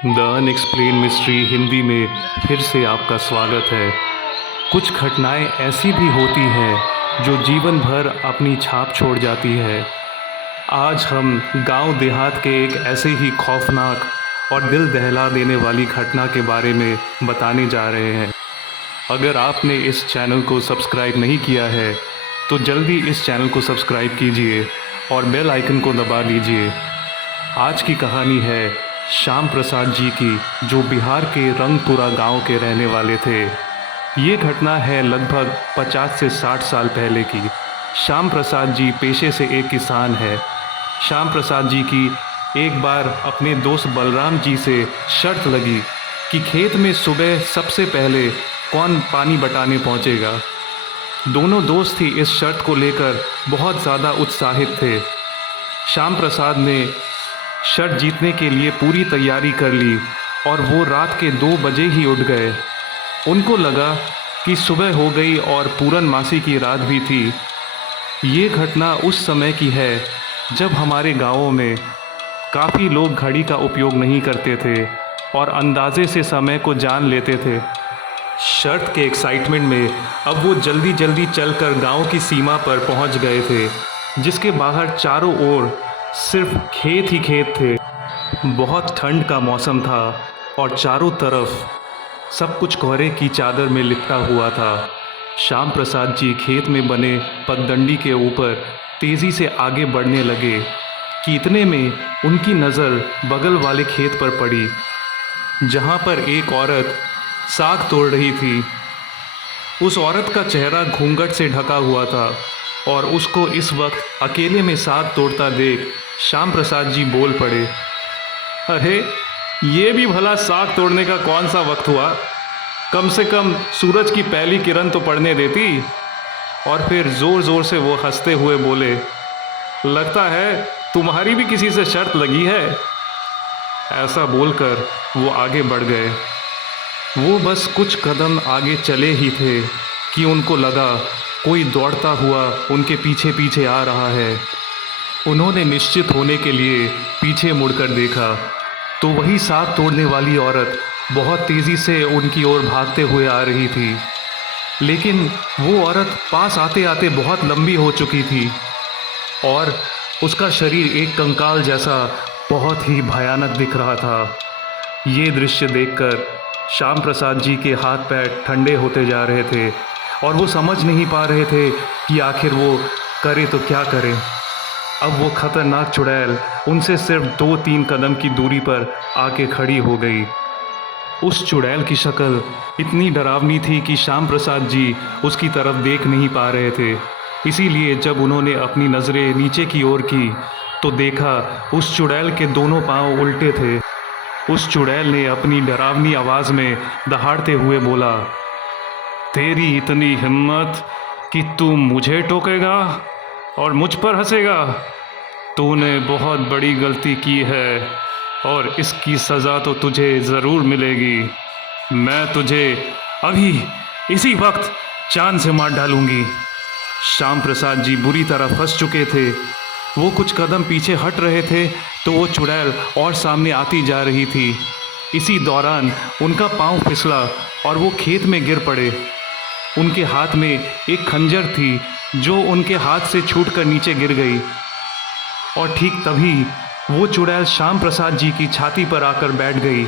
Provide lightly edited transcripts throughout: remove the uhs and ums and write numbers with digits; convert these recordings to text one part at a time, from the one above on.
The unexplained mystery Hindi में फिर से आपका स्वागत है। कुछ घटनाएं ऐसी भी होती हैं जो जीवन भर अपनी छाप छोड़ जाती है। आज हम गांव देहात के एक ऐसे ही खौफनाक और दिल दहला देने वाली घटना के बारे में बताने जा रहे हैं। अगर आपने इस चैनल को सब्सक्राइब नहीं किया है तो जल्दी इस चैनल को सब्सक्राइब कीजिए और बेल आइकन को दबा दीजिए। आज की कहानी है श्याम प्रसाद जी की, जो बिहार के रंगपुरा गांव के रहने वाले थे। ये घटना है लगभग 50 से 60 साल पहले की। श्याम प्रसाद जी पेशे से एक किसान है। श्याम प्रसाद जी की एक बार अपने दोस्त बलराम जी से शर्त लगी कि खेत में सुबह सबसे पहले कौन पानी बटाने पहुंचेगा। दोनों दोस्त ही इस शर्त को लेकर बहुत ज़्यादा उत्साहित थे। श्याम प्रसाद ने शर्त जीतने के लिए पूरी तैयारी कर ली और वो रात के 2 बजे ही उठ गए। उनको लगा कि सुबह हो गई और पूरनमासी की रात भी थी। ये घटना उस समय की है जब हमारे गाँवों में काफ़ी लोग घड़ी का उपयोग नहीं करते थे और अंदाजे से समय को जान लेते थे। शर्त के एक्साइटमेंट में अब वो जल्दी जल्दी चलकर गांव की सीमा पर पहुंच गए थे, जिसके बाहर चारों ओर सिर्फ खेत ही खेत थे। बहुत ठंड का मौसम था और चारों तरफ सब कुछ कोहरे की चादर में लिपटा हुआ था। श्याम प्रसाद जी खेत में बने पगडंडी के ऊपर तेज़ी से आगे बढ़ने लगे कि इतने में उनकी नज़र बगल वाले खेत पर पड़ी, जहाँ पर एक औरत साग तोड़ रही थी। उस औरत का चेहरा घूंघट से ढका हुआ था और उसको इस वक्त अकेले में साग तोड़ता देख श्याम प्रसाद जी बोल पड़े, अरे ये भी भला साग तोड़ने का कौन सा वक्त हुआ? कम से कम सूरज की पहली किरण तो पड़ने देती। और फिर ज़ोर ज़ोर से वो हंसते हुए बोले, लगता है तुम्हारी भी किसी से शर्त लगी है। ऐसा बोलकर वो आगे बढ़ गए। वो बस कुछ कदम आगे चले ही थे कि उनको लगा कोई दौड़ता हुआ उनके पीछे पीछे आ रहा है। उन्होंने निश्चित होने के लिए पीछे मुड़कर देखा तो वही साग तोड़ने वाली औरत बहुत तेज़ी से उनकी ओर भागते हुए आ रही थी। लेकिन वो औरत पास आते आते बहुत लंबी हो चुकी थी और उसका शरीर एक कंकाल जैसा बहुत ही भयानक दिख रहा था। ये दृश्य देखकर श्याम प्रसाद जी के हाथ पैर ठंडे होते जा रहे थे और वो समझ नहीं पा रहे थे कि आखिर वो करे तो क्या करें। अब वो खतरनाक चुड़ैल उनसे सिर्फ 2-3 कदम की दूरी पर आके खड़ी हो गई। उस चुड़ैल की शक्ल इतनी डरावनी थी कि श्याम प्रसाद जी उसकी तरफ देख नहीं पा रहे थे। इसीलिए जब उन्होंने अपनी नज़रें नीचे की ओर की तो देखा उस चुड़ैल के दोनों पांव उल्टे थे। उस चुड़ैल ने अपनी डरावनी आवाज़ में दहाड़ते हुए बोला, तेरी इतनी हिम्मत कि तू मुझे टोकेगा और मुझ पर हंसेगा? तूने बहुत बड़ी गलती की है और इसकी सज़ा तो तुझे ज़रूर मिलेगी। मैं तुझे अभी इसी वक्त जान से मार डालूंगी। श्याम प्रसाद जी बुरी तरह फंस चुके थे। वो कुछ कदम पीछे हट रहे थे तो वो चुड़ैल और सामने आती जा रही थी। इसी दौरान उनका पांव फिसला और वो खेत में गिर पड़े। उनके हाथ में एक खंजर थी जो उनके हाथ से छूटकर नीचे गिर गई और ठीक तभी वो चुड़ैल श्याम प्रसाद जी की छाती पर आकर बैठ गई।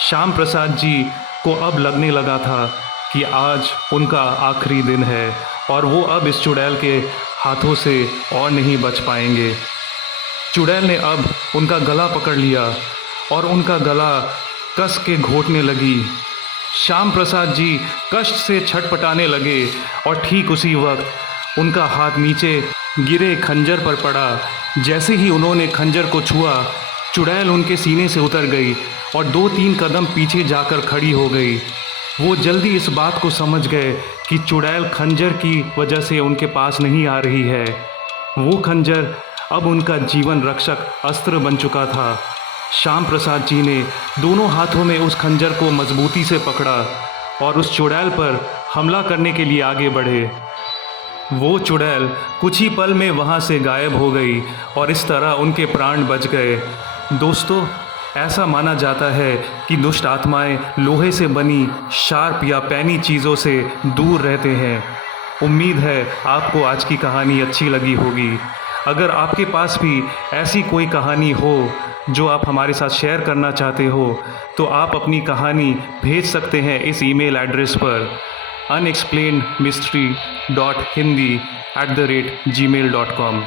श्याम प्रसाद जी को अब लगने लगा था कि आज उनका आखिरी दिन है और वो अब इस चुड़ैल के हाथों से और नहीं बच पाएंगे। चुड़ैल ने अब उनका गला पकड़ लिया और उनका गला कस के घोंटने लगी। श्याम प्रसाद जी कष्ट से छटपटाने लगे और ठीक उसी वक्त उनका हाथ नीचे गिरे खंजर पर पड़ा। जैसे ही उन्होंने खंजर को छुआ, चुड़ैल उनके सीने से उतर गई और 2-3 कदम पीछे जाकर खड़ी हो गई। वो जल्दी इस बात को समझ गए कि चुड़ैल खंजर की वजह से उनके पास नहीं आ रही है। वो खंजर अब उनका जीवन रक्षक अस्त्र बन चुका था। श्याम प्रसाद जी ने दोनों हाथों में उस खंजर को मजबूती से पकड़ा और उस चुड़ैल पर हमला करने के लिए आगे बढ़े। वो चुड़ैल कुछ ही पल में वहाँ से गायब हो गई और इस तरह उनके प्राण बच गए। दोस्तों, ऐसा माना जाता है कि दुष्ट आत्माएं लोहे से बनी शार्प या पैनी चीज़ों से दूर रहते हैं। उम्मीद है आपको आज की कहानी अच्छी लगी होगी। अगर आपके पास भी ऐसी कोई कहानी हो जो आप हमारे साथ शेयर करना चाहते हो तो आप अपनी कहानी भेज सकते हैं इस ईमेल एड्रेस पर unexplainedmystery.hindi@gmail.com।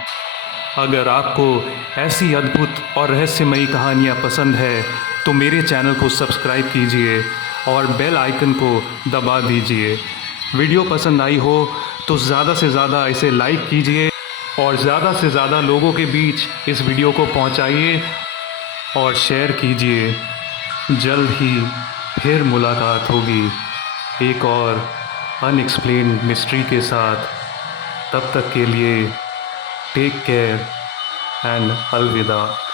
अगर आपको ऐसी अद्भुत और रहस्यमयी कहानियाँ पसंद है तो मेरे चैनल को सब्सक्राइब कीजिए और बेल आइकन को दबा दीजिए। वीडियो पसंद आई हो तो ज़्यादा से ज़्यादा इसे लाइक कीजिए और ज़्यादा से ज़्यादा लोगों के बीच इस वीडियो को पहुंचाइए और शेयर कीजिए। जल्द ही फिर मुलाकात होगी एक और अनएक्सप्लेन्ड मिस्ट्री के साथ। तब तक के लिए टेक केयर एंड अलविदा।